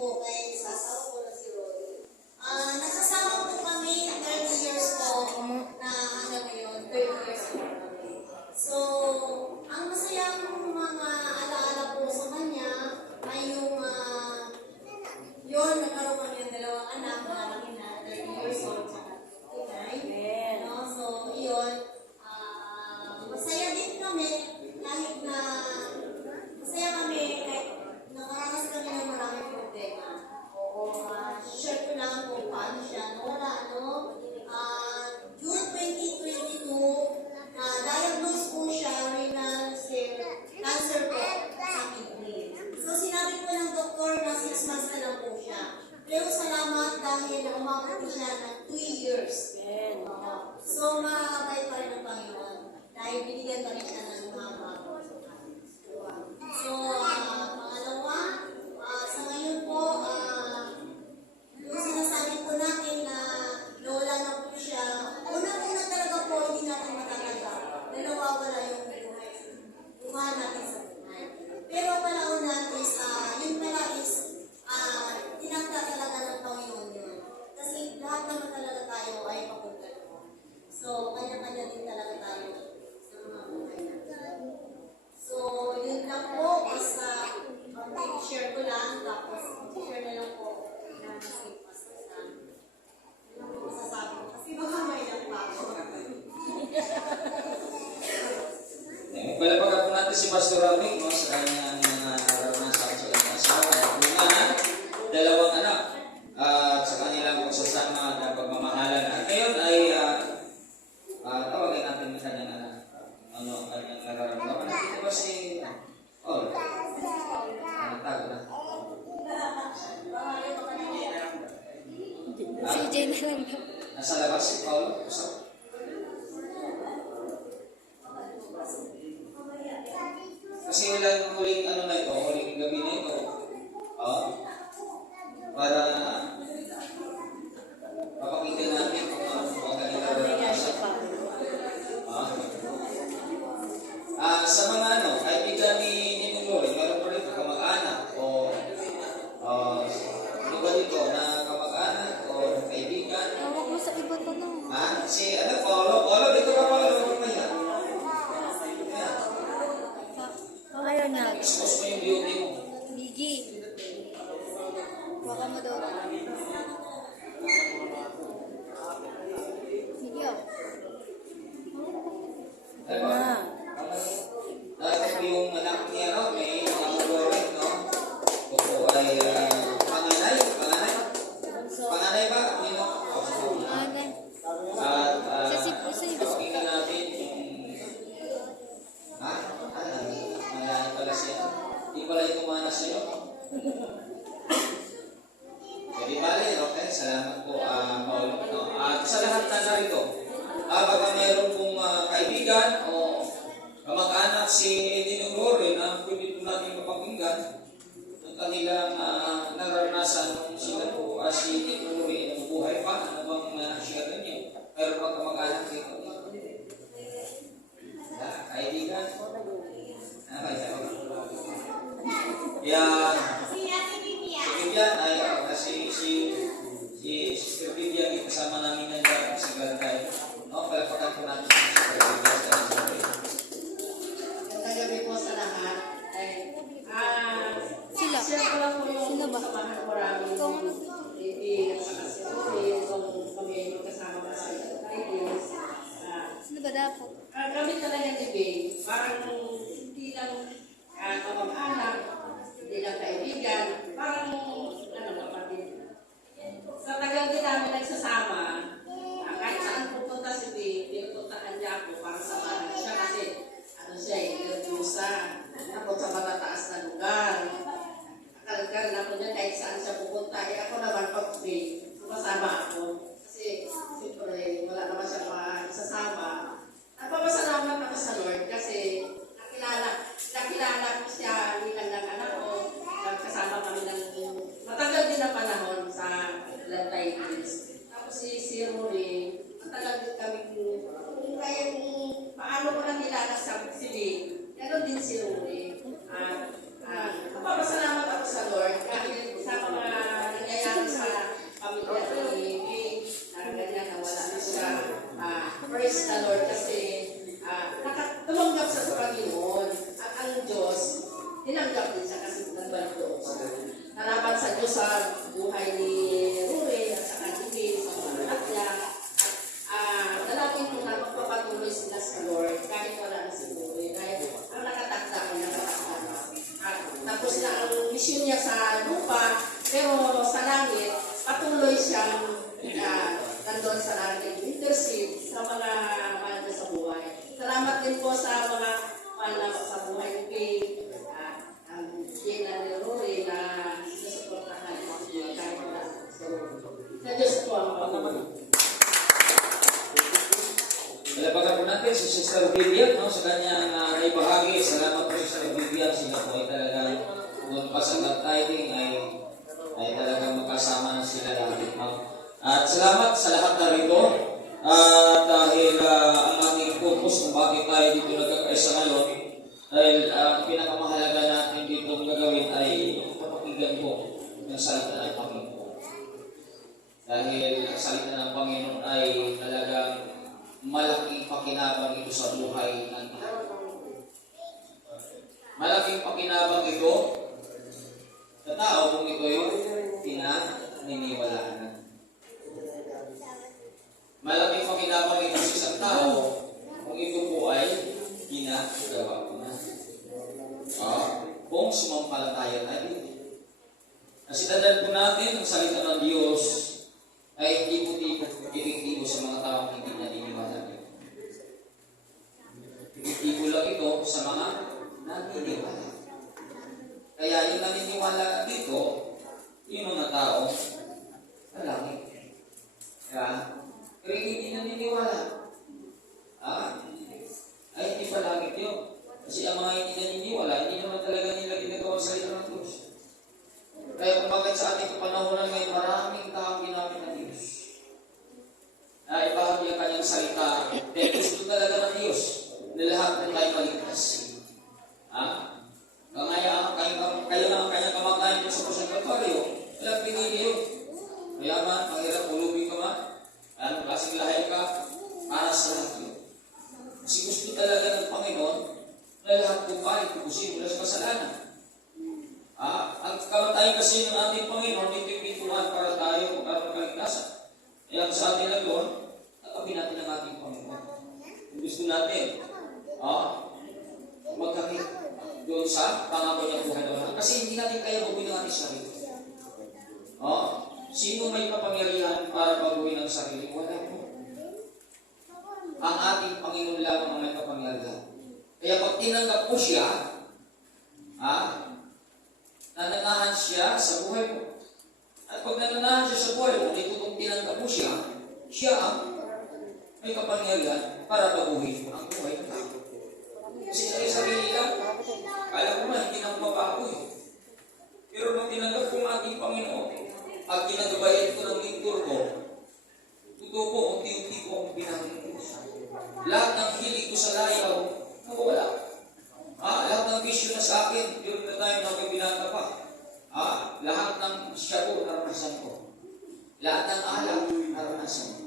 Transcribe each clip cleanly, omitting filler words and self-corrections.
po kay sasawa ko na si Roy. Nagsasama po kami 30 years po na hanggang ngayon, 30 years po kami. So, ang masayang mga alaala po sa kanya ay yun, nagkaroon kami ng dalawang anak, malaki na 30 years old, tsaka 59. No? So, yun, masaya din kami kahit na masaya kami kahit nakaranas kami ng maraming problema. Oo, share ko lang kung paano siya nawala, June 2022, diagnosed po siya renal cell cancer po sa kidney. So, sinabi po ng doktor na 6 months na lang po siya. Pero salamat dahil umabot siya ng 2 years. So, makakabay pa rin ang Panginoon dahil binigyan pa rin siya ng mahaba. So, pangalawa, sa ngayon po, yung sinasabi po natin na nawala na po siya, una-una talaga po hindi natin matatanggap na nawawala yung buhay natin sa buhay. Pero palauna is, yun pala is, tinangka talaga ng Panginoon yun. Kasi lahat naman talaga tayo ay papunta doon. So, kanya-kanya din talaga tayo sa mga buhay natin. So, yun lang po is, share ko lang, tapos share na lang po na si Pastor Sam. Yun lang po masasabi ko. Kasi baka may lang pa ako. Palapagan po natin si Pastor Ramig sa kanyang mga naranasan sa kanyang asawa. Una, dalawang anak at sa kanilang pagsasama at pagmamahalan. At ngayon ay tawagin natin yung kanyang anak. Ano ang kanyang nararamdaman? Ito ba si Paul? Tago na. Si Jane lang. Nasa labas si Paul? Kasi walang huling na ito, huling gabi na ito. Para mapakita natin kung ano ang kanilang naranasan. Sa mga kaibigan ni Nunoy, meron pa rin kamag-anak o iba dito na kamag-anak o kaibigan. Tawag mo sa iba to na. Si Paulo, dito ka Paulo, Ayaw na. expose mo yung beauty mo. Bigi. Baka mo daw. Sige ako. Dahil yung anak niya, may mga glory, Opo ay panganay. Panganay ba? Ano? At Sa pakinggan natin yung mangyari pala siya. Di pala yung kumanas sa'yo. Jadi bali, okay. Salamat po, Paul. At sa lahat na narito, baka mayroon pong kaibigan o kamag-anak si Edino Glory na pwede po natin mapakinggan ang kanilang naranasan kung sila po si Edino Glory ang buhay pa. Ano bang sigaran niyo? Mayroon pang kamag-anak dito. Kaibigan? Yan. Vivian ay si Sister Vivian kasama namin nandiyan sa Galantay. Palapakan po natin si Sister Vivian. Tagabi po sa lahat. Sila. Sila ba? Ikaw mo. Sila ba dapat? Kami talaga ni Bay, parang hindi lang kamag-anak, hindi lang kaibigan, parang kapatid. Sa tagal din namin nagsasama, kahit saan pupunta si Bay, pinupuntahan niya ako para samahan siya kasi siya nervyosa, takot sa matataas na lugar. Akalagan ako niya kahit saan siya pupunta, ako na kapatid siya kasi nagbalik doon siya. Salamat sa Diyos sa buhay ni Rure at saka ni Kay, sa mga anak niya. Dalangin ko na magpapatuloy sila sa Lord kahit wala na si Rure. Dahil ang nakatakda ay nakatakda na. Tapos na ang mission niya sa lupa, pero sa langit, patuloy siyang nandun sa langit, intercede sa mga mahal na sa buhay. Salamat din po sa mga mahal na sa buhay ni Kay, ang Gina ni Rory na nasuportahan mo kahit wala. Sa Diyos po ang pagmamahal. Palapagan po natin si Sister Vivian, no, sa kanyang naibahagi. Salamat po Sister Vivian. Sila po ay talagang kung pasagat tithing ay talagang magkasama na sila lahat. No? At salamat sa lahat na rito. Dahil ang ating focus kung bakit tayo dito nagkakaisa ngayon, dahil ang pinakamahalaga natin dito gagawin ay kapakinggan po ng salita ng Panginoon. Dahil ang salita ng Panginoon ay talagang malaking pakinabang ito sa buhay ng tao. Malaking pakinabang ito sa tao kung ito yung pinaniniwalaan. Malaking pakinabang ito sa isang tao kung ito po ay ginagawa ko na. Kung sumampalataya tayo. Kasi tandaan po natin ang salita ng Diyos ay hindi po epektibo sa mga taong hindi naniniwala. Epektibo lang ito sa mga naniniwala. Kaya yung naniniwala dito, yung mga tao, malaki. Pero hindi naniniwala. Ay hindi pa langit yun. Kasi ang mga hindi naniniwala, hindi naman talaga nila ginagawa sa salita ng Diyos. Kaya kung bakit sa ating kapanahonan ngayon, maraming tao ginamit ng Diyos. Ibahagi ang kanyang salita. Dahil gusto talaga ng Diyos na lahat ng tayo maligtas. Kaya na ang kanyang kamakain sa Pasang Kalbaryo, walang pinili yun. Mayaman, mahirap, ulubi ka man, anong klaseng lahay ka, para sa lahat yun. Kasi gusto talaga ng Panginoon na lahat po pa itubusin mula sa kasalanan. Ang kamatayan kasi ng ating Panginoon, ito yung pintuan para tayo magkaroon ng kaligtasan. Kaya sa atin lang doon, natabi natin ang ating Panginoon. Kung gusto natin, magkakit doon sa pangako niya buhay doon. Kasi hindi natin kaya baguhin ang ating sarili. Sino may kapangyarihan para baguhin ang sarili? Wala po. Ang ating Panginoon lang ang may kapangyarihan. Kaya pag tinanggap po siya, nananahan siya sa buhay mo. At pag nananahan siya sa buhay mo, itutong tinanggap mo siya ang may kapangyarihan para baguhin ang buhay ng tao. Kasi sa sarili lang, kala ko na hindi na mabago eh. Pero nung tinanggap ko ang ating Panginoon, at ginagabayan ko ng mentor ko, totoo po, unti-unti ko ang pinangin. Lahat ng hilig ko sa layaw, nawawala. Lahat ng vision na sa akin, yun na tayo nagkabinata pa. Lahat ng shadow, naranasan ko. Lahat ng alam, naranasan ko.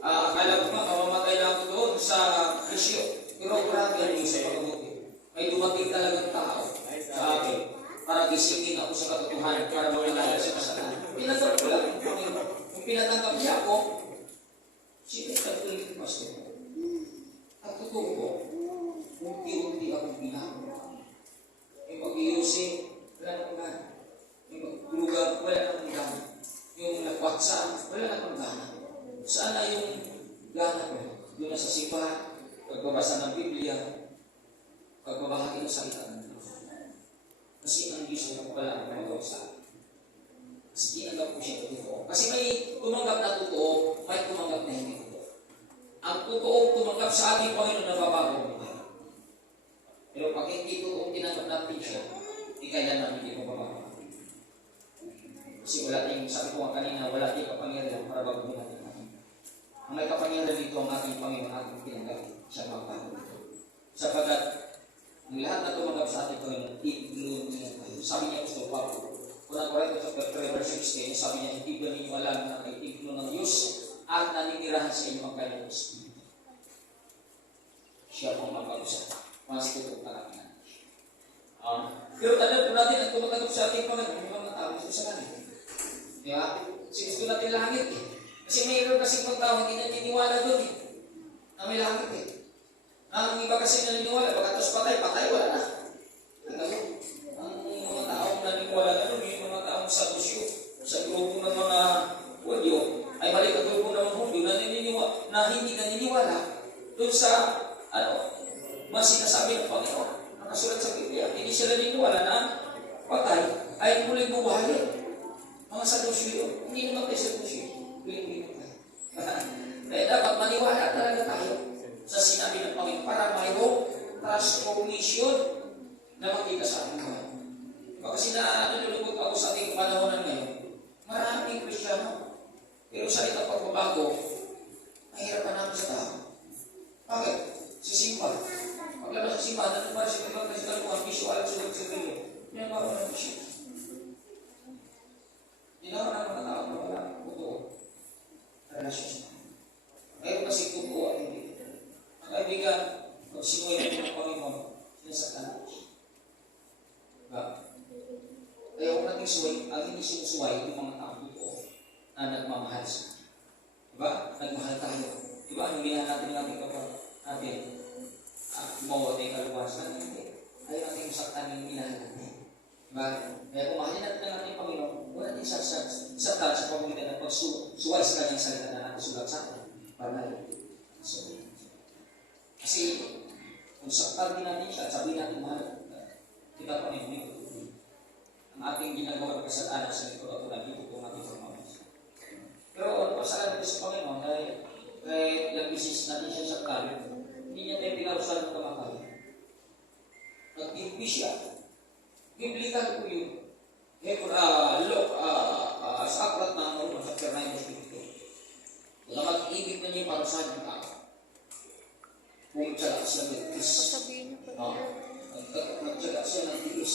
Akala ko nga, mamamatay lang ako doon sa presyo. Pero grabe ang Diyos sa pagkabuti. May dumating talagang tao sa akin para gisingin ako sa katotohanan, para makalala sa kasalanan. Pinatanggap ko lang yung Panginoon. Kung pinatanggap niya ako, sige, tagtuloy ko pastor. At totoo ko, unti-unti akong binago. Yung pag-iusin, wala na akong gana. Yung pag-lugar, wala na akong gana. Yung nagwaksan, wala na akong gana. Saan na yung gana ko? Doon na sa simbahan, pagbabasa ng Biblia, pagbabahagi ng salita ng Diyos. Kasi ang Diyos na pala ang magawa sa akin. Kasi tinanggap ko siya totoo. Kasi may tumanggap na totoo, may tumanggap na hindi totoo. Ang totoong tumanggap sa ating Panginoon na babago ang buhay. Pero pag hindi totoong tinanggap natin siya, di kaya namin hindi ko babago. Kasi wala tayong, sabi ko nga kanina, wala tayong kapangyarihan para baguhin natin. Ang may kapangyarihan dito ang ating Panginoon, ating tinanggap siya babago. Sapagat ang lahat na tumanggap sa ating Panginoon, i-include niya tayo. Sabi niya, Apostol Pablo, Unang Korinto chapter 3 verse 16, sabi niya, hindi ba ninyo alam na may tigno ng Diyos at naninirahan sa inyo ang kanyang Espiritu? Siya pong mag-usap. Mas tutong talakinan. Pero tandaan po natin, ang tumatanggap sa ating Panginoon, yung mga tao sa langit. Di ba? Kasi gusto natin langit eh. Kasi mayroon kasi mga tao hindi naniniwala doon eh. Na may langit eh. Ang iba kasi naniniwala, pagkatos patay, wala na. Ang mga taong naniniwala na doon, yung mga taong sa Rusyo, sa grupo ng mga Hudyo, ay balik ang grupo ng mga Hudyo na hindi naniniwala doon sa, mga sinasabi ng Panginoon. Nakasulat sa Biblia, hindi sila naniniwala na patay ay muling bubuhayin. Mga Sadusyo, hindi naman kayo Sadusyo. Muling buhay. Kaya dapat maniwala talaga tayo sa sinabi ng Panginoon para mayroong transformation na makita sa ating buhay. Kasi nalulungkot ako sa ating panahon ngayon, maraming Kristiyano. Pero sa itong pagbabago, mahirapan namin sa tao. Bakit? Sisimba. Paglabas sa simbahan, ano ba siya kapag kasi kalukuhan, bisyo, alam sulat sa Biblia. Yan ba ako ng bisyo? Ginawa ng mga tao na wala totoo. Relasyon. Mayroon kasi totoo at hindi. Ang kaibigan, pag sinuway ng Panginoon, sinasaktan natin. Diba? Kaya kung nating suway, ang hindi sinusuway yung mga tao totoo na nagmamahal sa atin. Diba? Nagmahal tayo. Diba? Ang ginahan natin natin kapag natin gumawa tayo kaluwasan, hindi. Ayaw natin saktan yung inahan natin. Diba? Kaya kung mahalin natin ang ating Panginoon, wala natin saktan sa pamamagitan ng pagsuway sa kanyang salita na natin sulat sa atin. Para so, kasi kung saktan din natin siya, sabihin natin mahal, kita pa rin ang ating ginagawa ng kasalanan sa likod at ulan, dito kung ating pagmamalas. Pero ano pa sa atin sa Panginoon, kahit labisis natin siya saktan, hindi niya tayo pinarusahan ng kamakal. Nag-impi siya. Biblical po yun. Sa aklat na ano, sa Pernay Hospital. Kung mag-ibig na niya parusahan ng tao. Kung tsaga siya ng tiis. Nagtsaga siya ng tiis.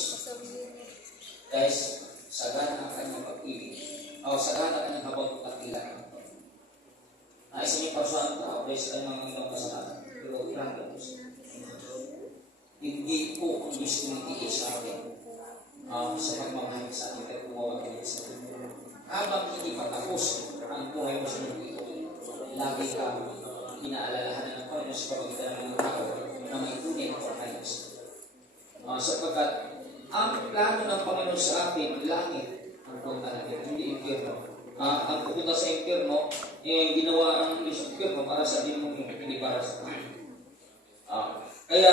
Dahil sagana ang kanyang pag-ibig. O sagana ang kanyang kapag-takilan. Isa niya parusahan ng tao dahil sa kanyang mga kasalanan. Pero ilang po siya. Hindi po ang gusto ng tiis sa atin. Sa pagmamahal sa atin at gumawa ka sa atin. Habang hindi patapos ang buhay mo sa mundo, lagi ka inaalalahanan ng Panginoon sa pagkagitan ng mga tao na may tunay na pagkayos. Sapagkat ang plano ng Panginoon sa atin, langit ang punta natin, hindi impyerno. Ang pupunta sa impyerno, ginawa ang impyerno para sa atin mong hindi para sa atin. Kaya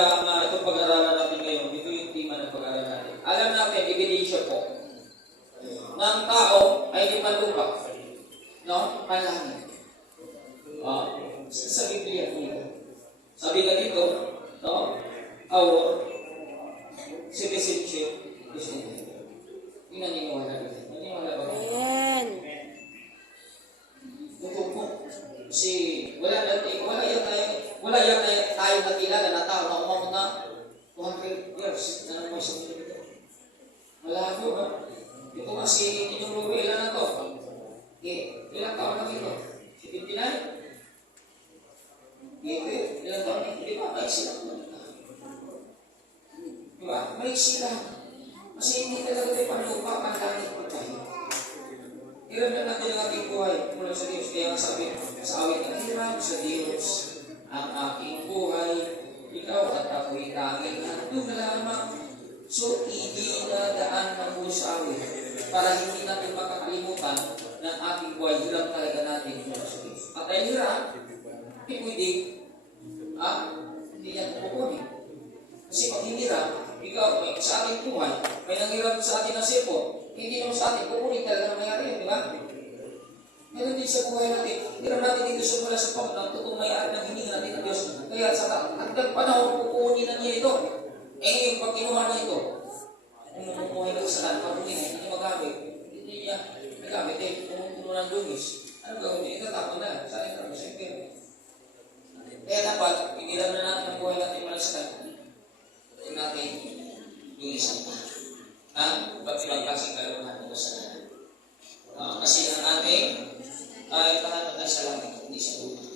itong pag-aralan natin ngayon, ito yung tema ng pag-aralan natin. Alam natin, ebidensya po, ng tao ay di malupa. No? Malangit. Sa Biblia po. Sabi ka dito, no? Our citizenship is in heaven. Yung naniniwala dito. Naniniwala ba? Ayan. Tungkol po. Kasi wala yan tayo nakilala na tao na umamot na 200 years na naman sa mundo dito. Wala po, ha? Ito nga si Inyong Luro, ilan na to? Ilang taon na dito? 59? Ilang taon na? Di ba? May sila. Di ba? May sila. Kasi hindi talaga tayo panupa, panlangit po tayo. Hiram na natin ang ating buhay mula sa Diyos. Kaya nga sabi sa awit na hiram sa Diyos ang aking buhay. Ikaw at ako'y tanging handog lamang. So, hindi na daan ng buhay sa awit para hindi natin makakalimutan ng ating buhay. Hiram talaga natin mula sa Diyos. At ay hiram, hindi pwede, hindi yan pupunin. Kasi pag hiniram, ikaw, sa ating buhay, may nanghiram sa atin na sipon. Hindi naman sa atin, kukunin talaga na mayari yun, di ba? Meron din sa buhay natin. Hiram natin dito sa mula sa Panginoon, totoong mayari ng hininga natin ng Diyos. Kaya sa hanggang panahon, kukunin na niya ito. Pag kinuha na ito, kung mamuhay na kasalanan, pabunin na, hindi magamit. Hindi niya magamit, kung ng lungis. Ano gawin niya? Itatapon na. Sa akin, sa impero. Kaya dapat, pigilan na natin ang buhay natin mula sa kanya. Ito natin, lungis ang pag-ibang klaseng kaluhan ito sa kanya. Kasi ang ating tahanan ay sa langit, hindi sa lupa.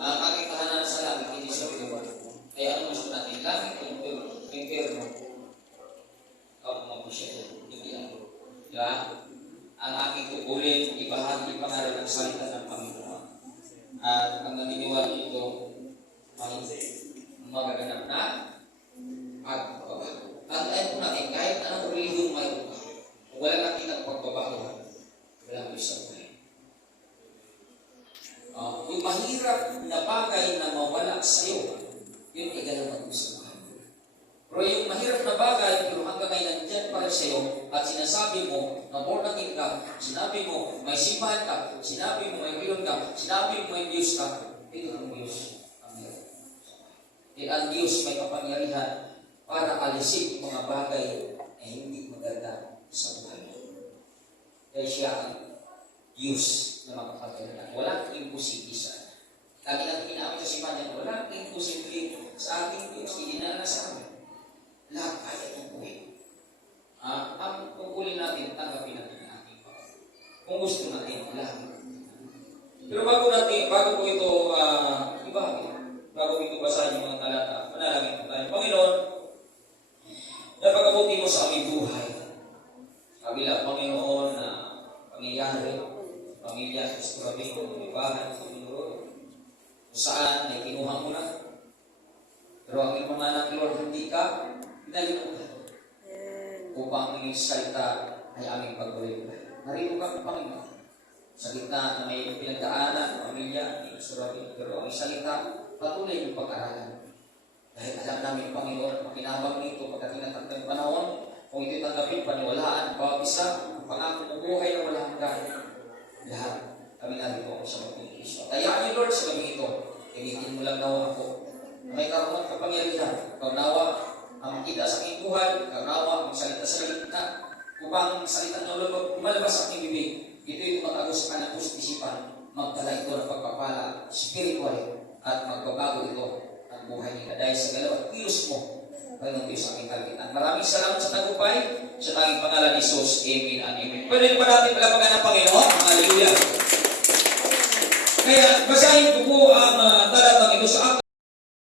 Ang ating tahanan sa langit, hindi sa lupa. Kaya ano gusto natin? Langit o impyerno? ang salita ng Panginoon. At ang naniniwala ito ay magaganap na at tandaan po natin kahit anong religion mayroon ka, kung wala natin ang pagbabago, walang isang buhay. Yung mahirap na bagay na mawala sa iyo, yun ay galaw mo sa buhay. Pero yung mahirap na bagay, pero hanggang ngayon nandyan para sa iyo at sinasabi mo na born again ka, sinabi mo may simbahan ka, sinabi mo may bilon ka, sinabi mo may Diyos ka, ito ang Diyos. Ang Diyos may kapangyarihan para alisin mga bagay na hindi maganda sa buhay mo. Dahil siya ang Diyos na makapangyarihan. Walang imposible sa atin. Lagi natin inamin sa simbahan, walang imposible sa ating Diyos. Hindi na sa amin. Lahat kaya ng buhay. Ang tungkulin natin, tanggapin natin ang ating Panginoon. Kung gusto natin, lahat. Pero bago ko ito ibahagi, bago ko ito basahin yung mga talata, manalangin po tayo. Panginoon, napakabuti mo sa aming buhay. Kabila, Panginoon, na pangyayari, pamilya, sa Estrabing, sa bahay, sa Panginoon, kung saan ay kinuha mo na. Pero ang iyong mga anak, Lord, hindi ka pinalimutan. Upang ang iyong salita ay aming pagbalik. Narito ka, Panginoon, sa gitna na may pinagdaanan, pamilya, ni Estrabing, pero ang salita, patuloy yung pag-aralan. Dahil alam namin, Panginoon, makinabang nito pagdating ng tagdang panahon, kung ito'y tanggapin, paniwalaan, bawat isa, ang pangako ng buhay na walang hanggan. Lahat, kami narito sa mga Kristo. Kayaan niyo, Lord, sa gabi ito. Gamitin mo lang nawa ako. May karoon at kapangyarihan. Ikaw nawa ang makita sa aking buhay. Ikaw nawa ang salita sa gitna. Upang salita ng Lord, lumalabas sa aking bibig. Ito'y tumatago sa kanang isipan. Magdala ito ng pagpapala, spiritual, at magbabago ito ang buhay nila dahil sa galaw at kilos mo Panginoon Diyos sa aming kalgitan. Maraming salamat sa tagumpay sa tanging pangalan ni Jesus. Amen and amen. Pwede pa natin palapagan ng Panginoon. Hallelujah. Kaya basahin ko po ang talatang ito sa